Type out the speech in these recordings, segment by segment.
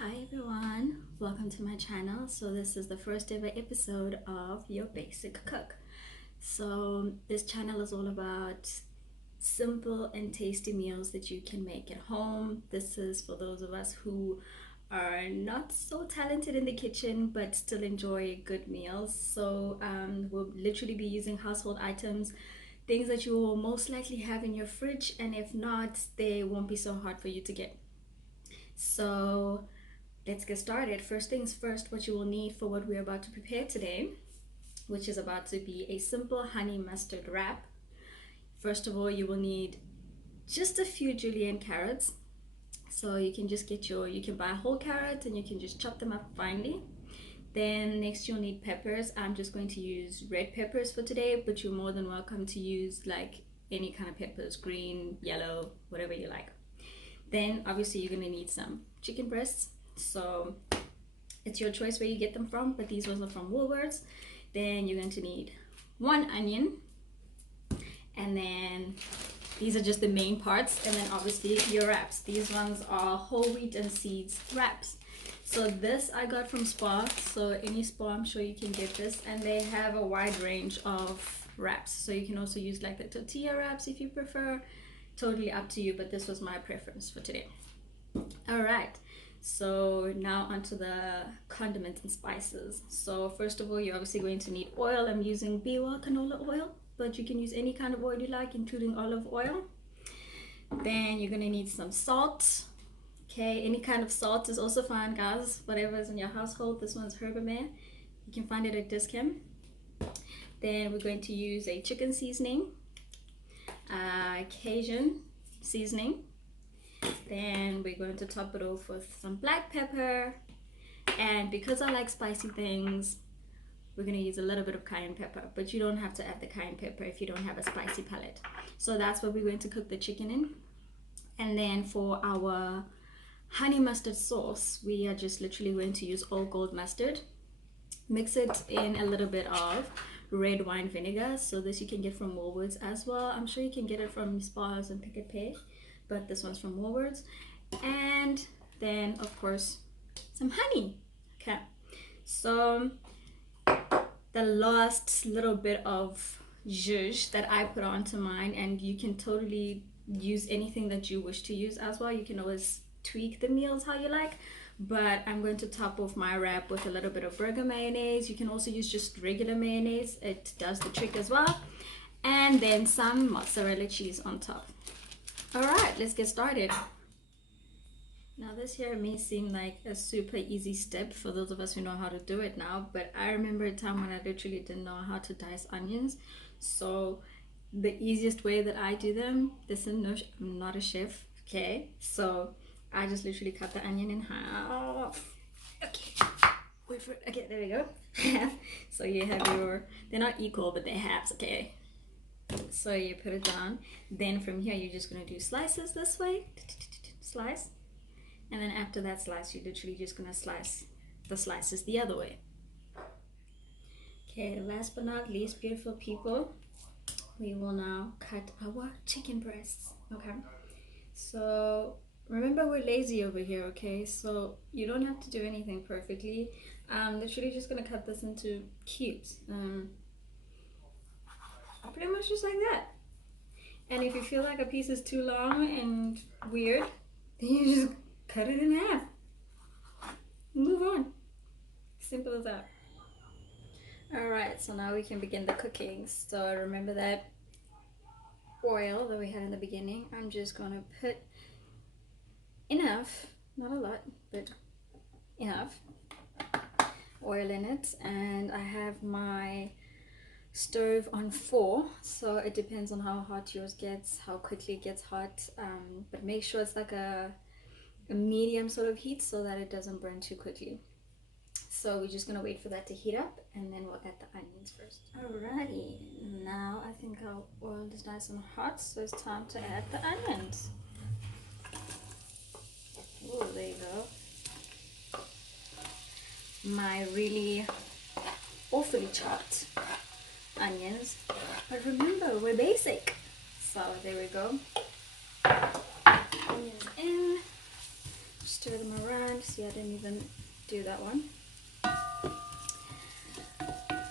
Hi everyone, welcome to my channel. So this is the first ever episode of Your Basic Cook. So this channel is all about simple and tasty meals that you can make at home. This is for those of us who are not so talented in the kitchen but still enjoy good meals. So we'll literally be using household items, things that you will most likely have in your fridge, and if not, they won't be so hard for you to get. So let's get started. First things first, what you will need for what we're about to prepare today, which is about to be a simple honey mustard wrap. First of all, you will need just a few julienne carrots. So you can just you can buy whole carrots and you can just chop them up finely. Then next you'll need peppers. I'm just going to use red peppers for today, but you're more than welcome to use like any kind of peppers, green, yellow, whatever you like. Then obviously you're going to need some chicken breasts. So it's your choice where you get them from, but these ones are from Woolworths. Then you're going to need one onion, and then these are just the main parts, and then obviously your wraps. These ones are whole wheat and seeds wraps. So this I got from Spar, so any Spar I'm sure you can get this, and they have a wide range of wraps. So you can also use like the tortilla wraps if you prefer, totally up to you, but this was my preference for today. All right, so now onto the condiments and spices. So first of all, you're obviously going to need oil. I'm using BWA canola oil, but you can use any kind of oil you like, including olive oil. Then you're gonna need some salt. Okay, any kind of salt is also fine, guys, whatever is in your household. This one's Herbamare. You can find it at Discount. Then we're going to use a chicken seasoning, Cajun seasoning. Then we're going to top it off with some black pepper, and because I like spicy things, we're going to use a little bit of cayenne pepper, but you don't have to add the cayenne pepper if you don't have a spicy palate. So that's what we're going to cook the chicken in. And then for our honey mustard sauce, we are just literally going to use all gold mustard. Mix it in a little bit of red wine vinegar. So this you can get from Woolworths as well. I'm sure you can get it from Spars and Pick and Pay, but this one's from Woolworths. And then of course some honey. Okay, so the last little bit of zhuzh that I put onto mine, and you can totally use anything that you wish to use as well. You can always tweak the meals how you like, but I'm going to top off my wrap with a little bit of burger mayonnaise. You can also use just regular mayonnaise, it does the trick as well. And then some mozzarella cheese on top. All right, let's get started. Now this here may seem like a super easy step for those of us who know how to do it now, but I remember a time when I literally didn't know how to dice onions. So the easiest way that I do them, listen, no, I'm not a chef, okay? So I just literally cut the onion in half. Okay, wait for it. Okay, there we go. So you have they're not equal, but they're halves, okay? So you put it down. Then from here, you're just gonna do slices this way, slice. And then after that slice, you're literally just gonna slice the slices the other way. Okay, last but not least, beautiful people, we will now cut our chicken breasts. Okay, so remember we're lazy over here, okay? So you don't have to do anything perfectly. I'm literally just gonna cut this into cubes. Pretty much just like that. And if you feel like a piece is too long and weird, then you just cut it in half. Move on. Simple as that. Alright, so now we can begin the cooking. So remember that oil that we had in the beginning. I'm just gonna put enough, not a lot, but enough oil in it. And I have my stove on 4, so it depends on how hot yours gets, how quickly it gets hot, but make sure it's like a medium sort of heat so that it doesn't burn too quickly. So we're just gonna wait for that to heat up, and then we'll add the onions first. Alrighty, now I think our oil is nice and hot, so it's time to add the onions. Oh, there you go. My really awfully chopped onions, but remember, we're basic. So there we go. Onions in, stir them around. See, I didn't even do that one.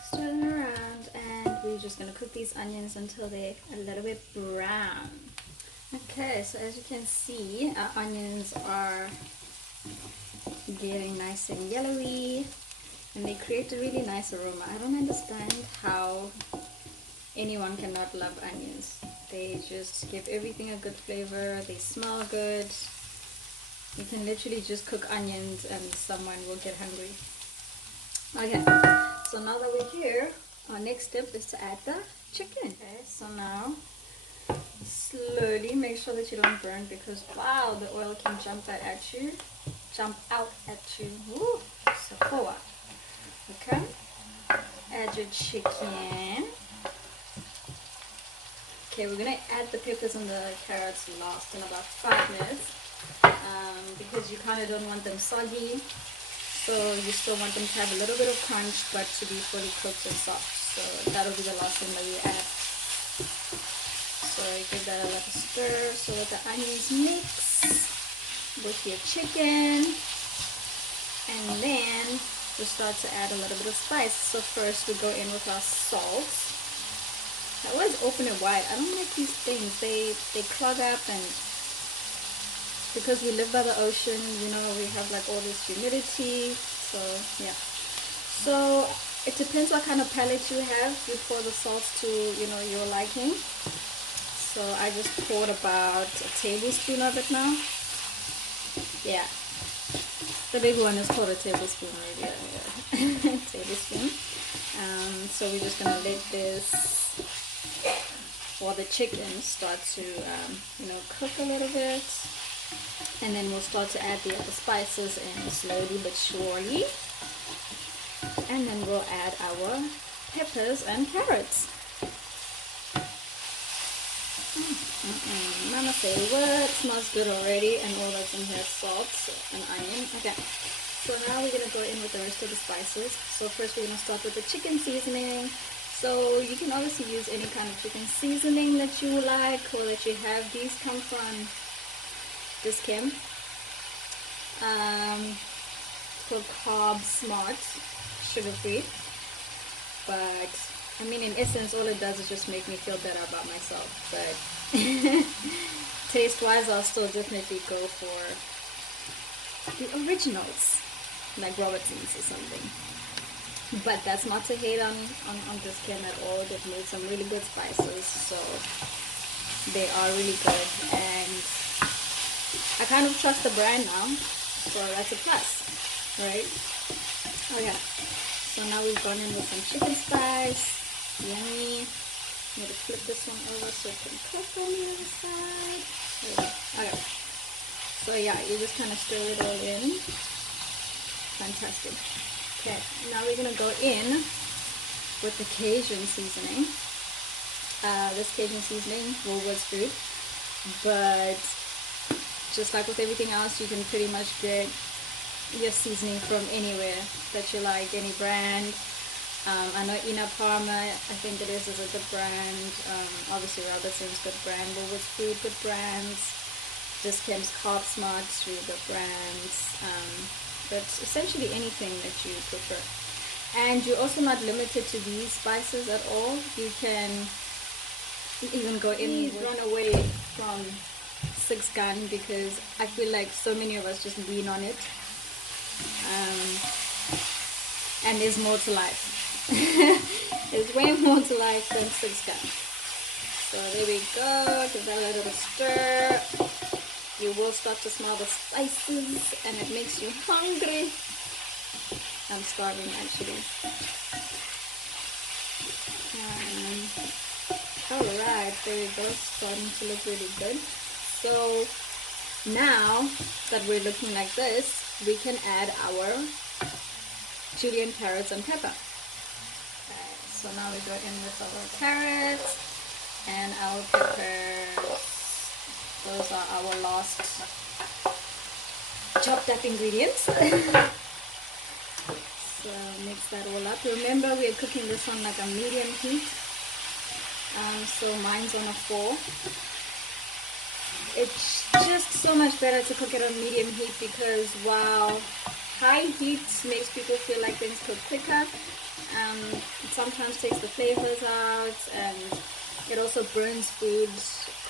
Stir them around, and we're just gonna cook these onions until they're a little bit brown. Okay, so as you can see, our onions are getting nice and yellowy, and they create a really nice aroma. I don't understand how anyone cannot love onions. They just give everything a good flavor. They smell good. You can literally just cook onions and someone will get hungry. Okay, so now that we're here, our next step is to add the chicken. Okay, so now slowly make sure that you don't burn, because wow, the oil can jump out at you. Woo, so forward. Okay, add your chicken. Okay, we're gonna add the peppers and the carrots last in about 5 minutes, because you kind of don't want them soggy, so you still want them to have a little bit of crunch but to be fully cooked and soft. So that'll be the last thing that we add. So give that a little stir so that the onions mix with your chicken, and then we start to add a little bit of spice. So first we go in with our salt. I always open it wide. I don't like these things. They clog up, and because we live by the ocean, you know, we have like all this humidity. So yeah. So it depends what kind of palate you have. You pour the salt to, you know, your liking. So I just poured about a tablespoon of it now. Yeah. The big one is called a tablespoon already. Yeah. Tablespoon. So we're just gonna let this, or the chicken, start to you know, cook a little bit, and then we'll start to add the other spices in slowly but surely, and then we'll add our peppers and carrots. Mama say what? Smells good already, and all that's in here is salt and onion. Okay, so now we're gonna go in with the rest of the spices. So first we're gonna start with the chicken seasoning. So you can obviously use any kind of chicken seasoning that you like or that you have. These come from this Kim. It's called Carb Smart, sugar free. But I mean, in essence, all it does is just make me feel better about myself. But taste wise, I'll still definitely go for the originals, like Robertson's or something. But that's not to hate on this can at all. They've made some really good spices, so they are really good, and I kind of trust the brand now, so that's a plus, right? Okay, so now we've gone in with some chicken spice. Yummy. I'm going to flip this one over so it can cook on the other side. Okay, so yeah, you just kind of stir it all in. Fantastic. Okay, now we're going to go in with the Cajun seasoning. This Cajun seasoning will work good, but just like with everything else, you can pretty much get your seasoning from anywhere that you like, any brand. I know Ina Parma, I think it is a good brand. Obviously Robertson's good brand, Woolworths Food, good brands. Just Kim's Carb Smart, really good brands. But essentially anything that you prefer. And you're also not limited to these spices at all. You can even go in, run away from 6 Gun, because I feel like so many of us just lean on it. And there's more to life. There's way more to life than 6 Gun. So there we go. Give that a little stir. You will start to smell the spices, and it makes you hungry. I'm starving actually. Alright, there we go. Starting to look really good. So now that we're looking like this, we can add our julienne carrots and pepper. Okay, so now we go in with our carrots and our peppers. Those are our last chopped up ingredients. So mix that all up. Remember, we are cooking this on like a medium heat. So mine's on a 4. It just so much better to cook it on medium heat, because while high heat makes people feel like things cook quicker, it sometimes takes the flavors out, and it also burns food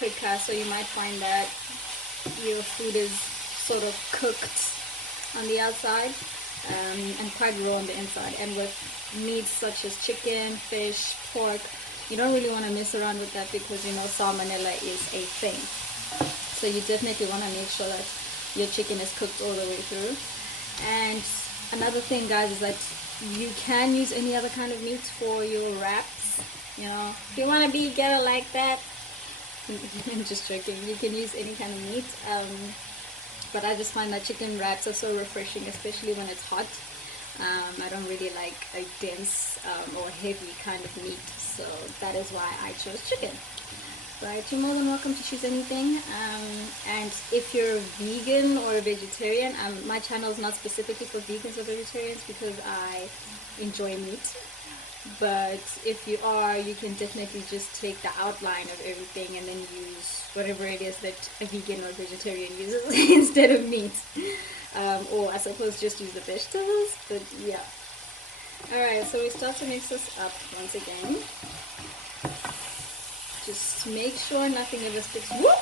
quicker, so you might find that your food is sort of cooked on the outside and quite raw on the inside. And with meats such as chicken, fish, pork, you don't really want to mess around with that, because you know salmonella is a thing. So you definitely want to make sure that your chicken is cooked all the way through. And another thing, guys, is that you can use any other kind of meat for your wraps. You know, if you want to be ghetto like that, I'm just joking, you can use any kind of meat. But I just find that chicken wraps are so refreshing, especially when it's hot. I don't really like a dense or heavy kind of meat, so that is why I chose chicken. But you're more than welcome to choose anything. And if you're vegan or a vegetarian, my channel is not specifically for vegans or vegetarians, because I enjoy meat. But if you are, you can definitely just take the outline of everything and then use whatever it is that a vegan or vegetarian uses instead of meat. Or I suppose just use the vegetables, but yeah. Alright, so we start to mix this up once again. Just make sure nothing ever sticks. Whoop!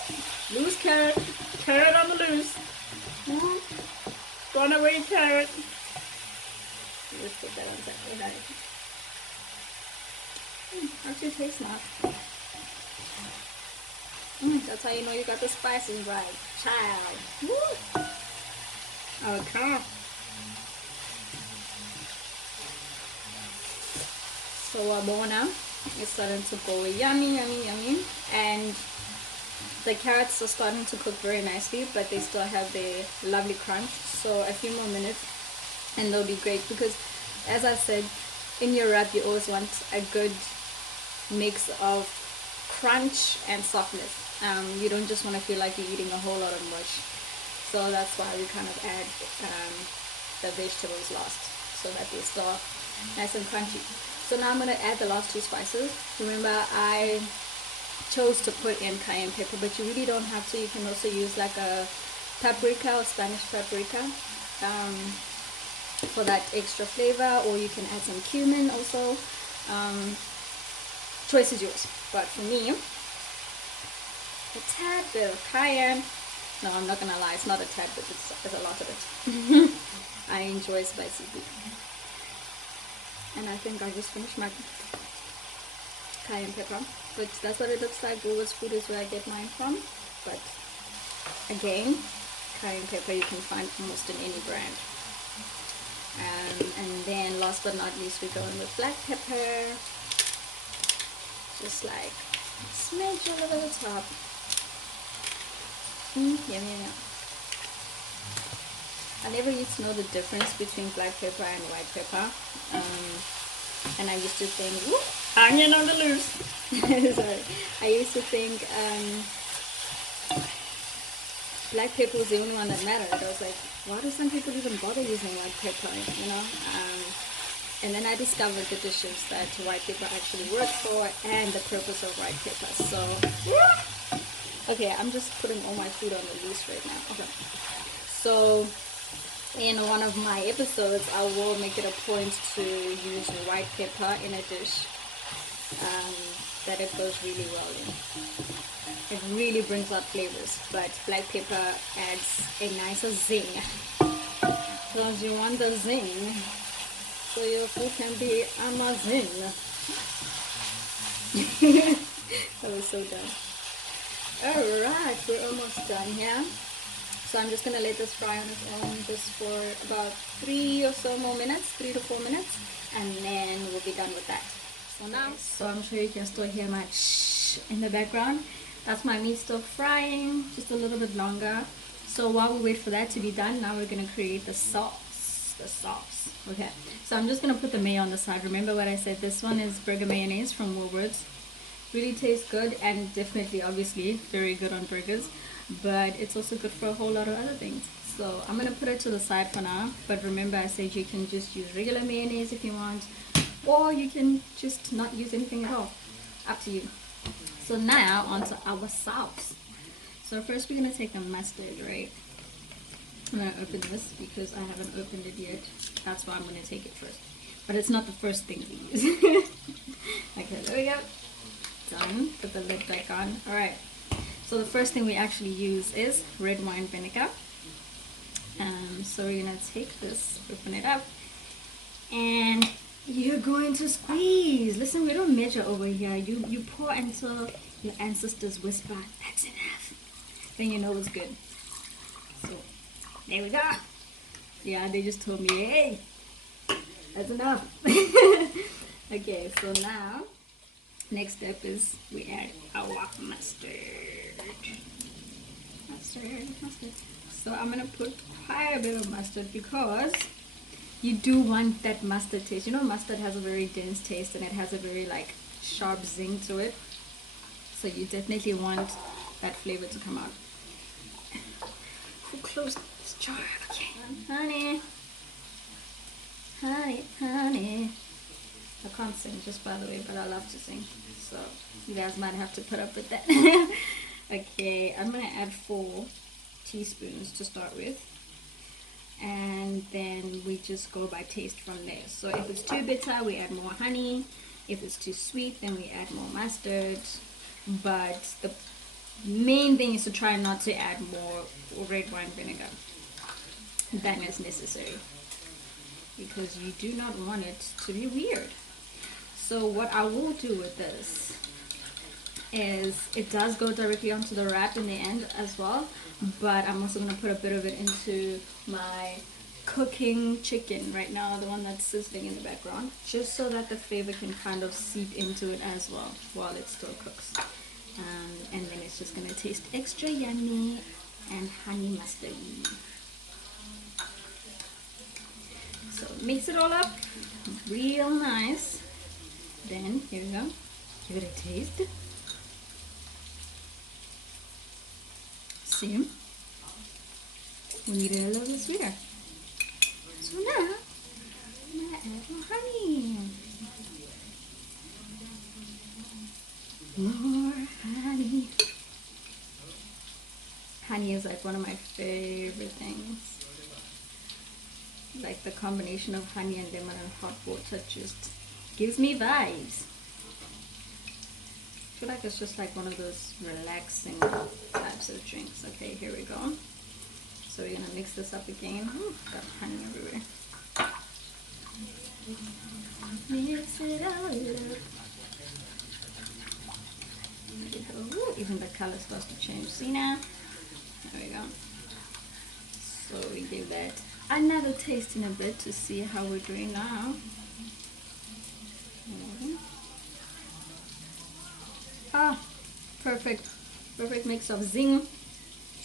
Loose carrot. Carrot on the loose. Run away, carrot. Let's put that on top. Okay. How's your taste now? That's how you know you got the spices right. Child. Woo! Okay. So our bowl now is starting to go yummy, yummy, yummy. And the carrots are starting to cook very nicely, but they still have their lovely crunch. So a few more minutes and they'll be great, because as I said, in your wrap you always want a good mix of crunch and softness. You don't just want to feel like you're eating a whole lot of mush. So that's why we kind of add the vegetables last, so that they still nice and crunchy. So now I'm going to add the last two spices. Remember, I chose to put in cayenne pepper, but you really don't have to. You can also use like a paprika or Spanish paprika for that extra flavor, or you can add some cumin also. Choice is yours, but for me, a tad bit of cayenne. No, I'm not gonna lie, it's not a tad bit, it's a lot of it. I enjoy spicy food. And I think I just finished my cayenne pepper, but that's what it looks like. Woolworths Food is where I get mine from, but again, cayenne pepper you can find almost in any brand. And then last but not least, we go in with black pepper, just like a smidge over the top. Yum, yum, yum. I never used to know the difference between black pepper and white pepper, and I used to think, whoop, onion on the loose. Sorry, I used to think black pepper was the only one that mattered. I was like, why do some people even bother using white pepper, you know? And then I discovered the dishes that white pepper actually works for, and the purpose of white pepper. So, okay, I'm just putting all my food on the loose right now. Okay, so in one of my episodes, I will make it a point to use white pepper in a dish that it goes really well in. It really brings out flavors, but black pepper adds a nicer zing. Because you want the zing, so your food can be amazing. That was so dumb. Alright, we're almost done here. So I'm just going to let this fry on its own just for about 3 or so more minutes, 3 to 4 minutes, and then we'll be done with that. So now, so I'm sure you can still hear my shh in the background. That's my meat still frying, just a little bit longer. So while we wait for that to be done, now we're going to create the sauce. Okay, so I'm just going to put the mayo on the side. Remember what I said, this one is burger mayonnaise from Woolworths. Really tastes good, and definitely, obviously, very good on burgers, but it's also good for a whole lot of other things. So I'm going to put it to the side for now, but remember I said you can just use regular mayonnaise if you want, or you can just not use anything at all. Up to you. So now onto our sauce. So first we're gonna take the mustard, right? I'm gonna open this because I haven't opened it yet. That's why I'm gonna take it first. But it's not the first thing we use. Okay, there we go. Done. Put the lid back on. Alright. So the first thing we actually use is red wine vinegar. So we're gonna take this, open it up, and you're going to squeeze. Listen, we don't measure over here. You pour until your ancestors whisper, "That's enough." Then you know it's good. So there we go. Yeah, they just told me, "Hey, that's enough." Okay, so now next step is we add our mustard. Mustard. So I'm gonna put quite a bit of mustard because you do want that mustard taste. You know, mustard has a very dense taste and it has a very like sharp zing to it. So you definitely want that flavor to come out. Who closed this jar? Okay. Honey. I can't sing, just by the way, but I love to sing. So you guys might have to put up with that. Okay, I'm gonna add 4 teaspoons to start with. And then we just go by taste from there. So if it's too bitter, we add more honey. If it's too sweet, then we add more mustard. But the main thing is to try not to add more red wine vinegar than is necessary, because you do not want it to be weird. So what I will do with this is it does go directly onto the wrap in the end as well, but I'm also going to put a bit of it into my cooking chicken right now, the one that's sizzling in the background, just so that the flavor can kind of seep into it as well while it still cooks. And then it's just going to taste extra yummy and honey mustard. So mix it all up real nice. Then here we go, give it a taste. See, we need it a little sweeter. So now I'm gonna add more honey. More honey. Honey is like one of my favorite things. Like the combination of honey and lemon and hot water just gives me vibes. I feel like it's just like one of those relaxing types of drinks. Okay, here we go. So we're gonna mix this up again. Ooh, got honey everywhere. Mix it all up. Ooh, even the color starts to change. See now? There we go. So we give that another taste in a bit to see how we're doing now. Ah, perfect mix of zing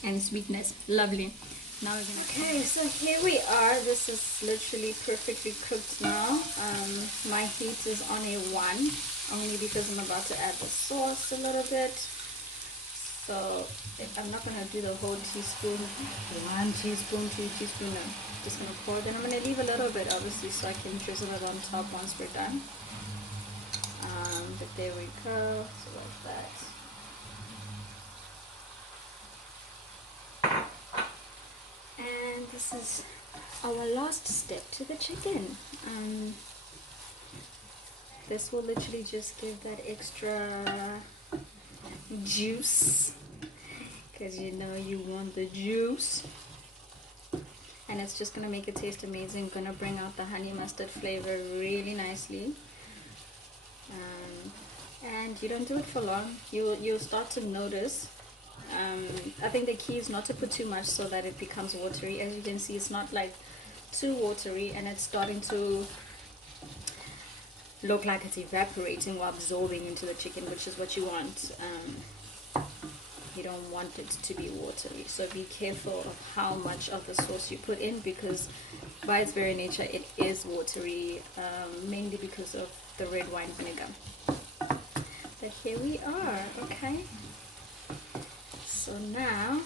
and sweetness. Lovely. Now we're gonna. Okay, so here we are. This is literally perfectly cooked now. My heat is on a 1, only because I'm about to add the sauce a little bit. So I'm not gonna do the whole teaspoon, 1 teaspoon, 2 teaspoon. No, just gonna pour. Then I'm gonna leave a little bit, obviously, so I can drizzle it on top once we're done. But there we go. So like that. And this is our last step to the chicken. This will literally just give that extra juice, because you know you want the juice, and it's just gonna make it taste amazing. Gonna bring out the honey mustard flavor really nicely. And you don't do it for long. You'll start to notice. I think the key is not to put too much so that it becomes watery. As you can see, it's not like too watery, and it's starting to look like it's evaporating or absorbing into the chicken, which is what you want. You don't want it to be watery, so be careful of how much of the sauce you put in, because by its very nature it is watery, mainly because of the red wine vinegar. But here we are. Okay, so now,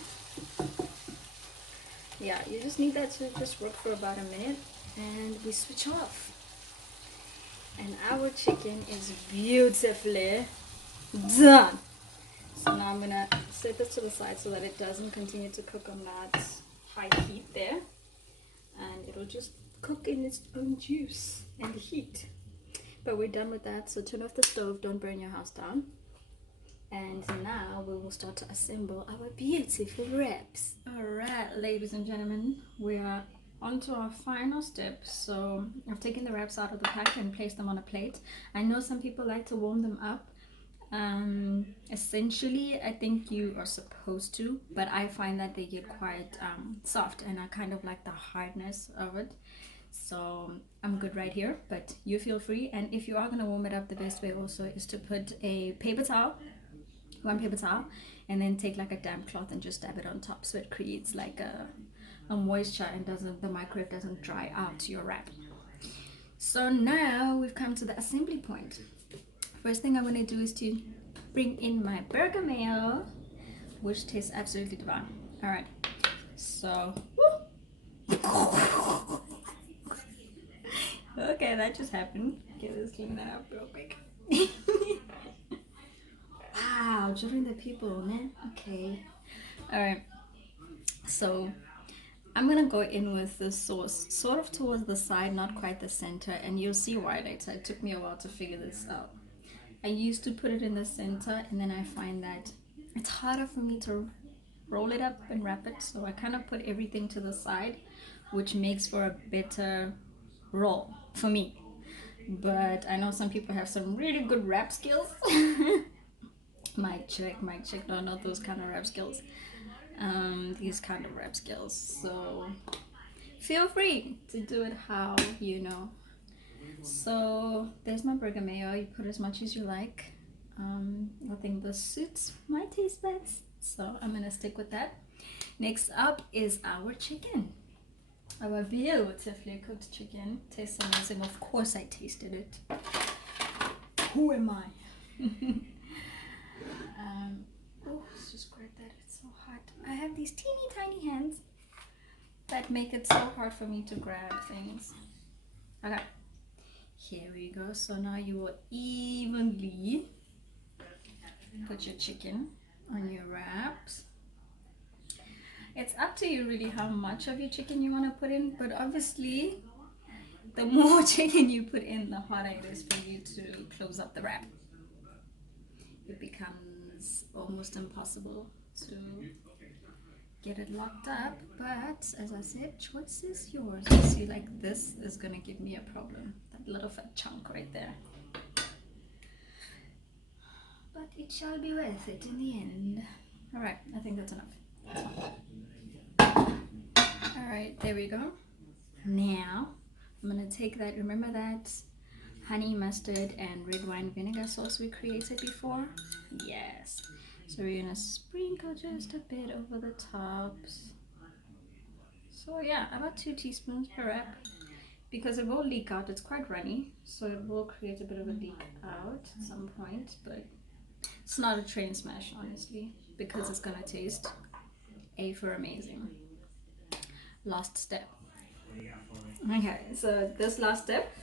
yeah, you just need that to just work for about a minute, and we switch off, and our chicken is beautifully done. So now I'm gonna set this to the side so that it doesn't continue to cook on that high heat there, and it'll just cook in its own juice and heat. But we're done with that, so turn off the stove, don't burn your house down. And now we will start to assemble our beautiful wraps. Alright, ladies and gentlemen, we are on to our final step. So I've taken the wraps out of the pack and placed them on a plate. I know some people like to warm them up. Essentially, I think you are supposed to, but I find that they get quite soft, and I kind of like the hardness of it. So I'm good right here, but you feel free. And if you are going to warm it up, the best way also is to put a paper towel, one paper towel, and then take like a damp cloth and just dab it on top, so it creates like a moisture and the microwave doesn't dry out your wrap. So now we've come to the assembly point. First thing I'm going to do is to bring in my burger mayo, which tastes absolutely divine. All right, so okay, that just happened. Okay, let's clean that up real quick. Wow, join the people, man. Okay, all right. So I'm gonna go in with the sauce sort of towards the side, not quite the center, and you'll see why later. It took me a while to figure this out. I used to put it in the center, and then I find that it's harder for me to roll it up and wrap it, so I kind of put everything to the side, which makes for a better roll for me. But I know some people have some really good wrap skills. Mic check, mic check. No, not those kind of wrap skills. These kind of wrap skills. So feel free to do it how you know. So there's my burger mayo. You put as much as you like. I think this suits my taste buds, so I'm gonna stick with that. Next up is our chicken. Our beautifully cooked chicken. Tastes amazing. Of course I tasted it. Who am I? Oh, let's just grab that. It's so hot. I have these teeny tiny hands that make it so hard for me to grab things. Okay, here we go. So now you will evenly put your chicken on your wraps. It's up to you really how much of your chicken you want to put in, but obviously the more chicken you put in, the harder it is for you to close up the wrap. It becomes almost impossible to get it locked up, but as I said, choice is yours. You see, like this is gonna give me a problem, that little fat chunk right there, but it shall be worth it in the end. All right, I think that's enough. All right, there we go. Now I'm gonna take that, remember that honey mustard and red wine vinegar sauce we created before? Yes. So we're gonna sprinkle just a bit over the tops. So yeah, about 2 teaspoons per wrap, because it will leak out. It's quite runny, so it will create a bit of a leak out at some point, but it's not a train smash, honestly, because it's gonna taste A for amazing. Last step. Okay, so this last step,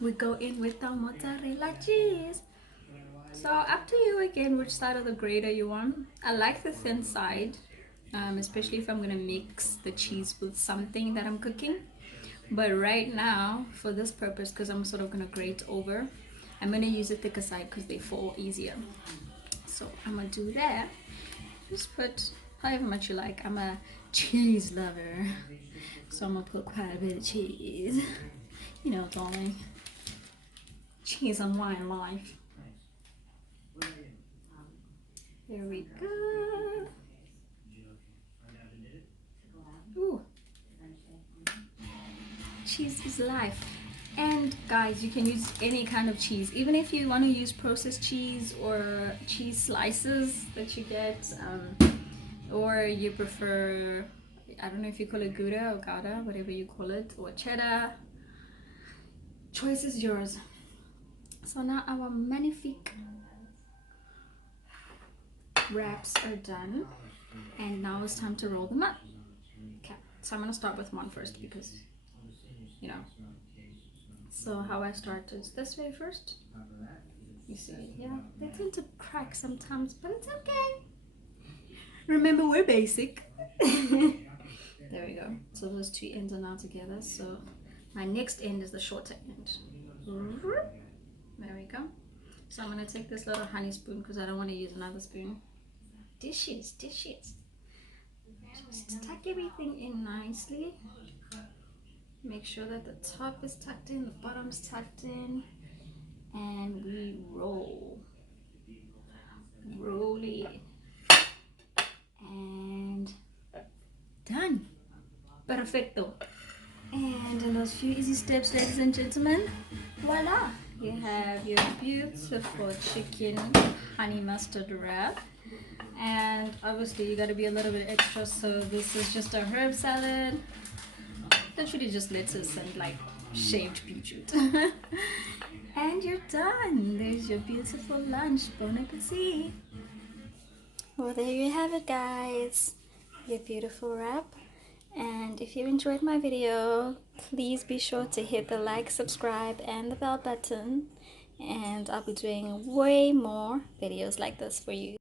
we go in with the mozzarella cheese. So up to you again which side of the grater you want. I like the thin side, especially if I'm gonna mix the cheese with something that I'm cooking. But right now, for this purpose, because I'm sort of gonna grate over, I'm gonna use the thicker side because they fall easier. So I'm gonna do that. Just put however much you like. I'm a cheese lover, so I'm gonna put quite a bit of cheese. You know, darling. Cheese on wine life. There we go. Ooh. Cheese is life. And guys, you can use any kind of cheese, even if you want to use processed cheese or cheese slices that you get, or you prefer, I don't know if you call it Gouda or Gouda, whatever you call it, or cheddar. Choice is yours. So now our magnifique wraps are done, and now it's time to roll them up. Okay, so I'm gonna start with one first because, you know. So how I start is this way first. You see, yeah, they tend to crack sometimes, but it's okay. Remember, we're basic. There we go. So those two ends are now together. So my next end is the shorter end. There we go. So I'm going to take this little honey spoon because I don't want to use another spoon. Dishes. Just tuck everything in nicely. Make sure that the top is tucked in, the bottom's tucked in. And we roll. Roll it. And done. Perfecto. And in those few easy steps, ladies and gentlemen, voila, you have your beautiful chicken honey mustard wrap. And obviously you got to be a little bit extra, so this is just a herb salad, literally just lettuce and like shaved beetroot. And you're done. There's your beautiful lunch. Bon appetit. Well, there you have it, guys, your beautiful wrap. And if you enjoyed my video, please be sure to hit the like, subscribe, and the bell button. And I'll be doing way more videos like this for you.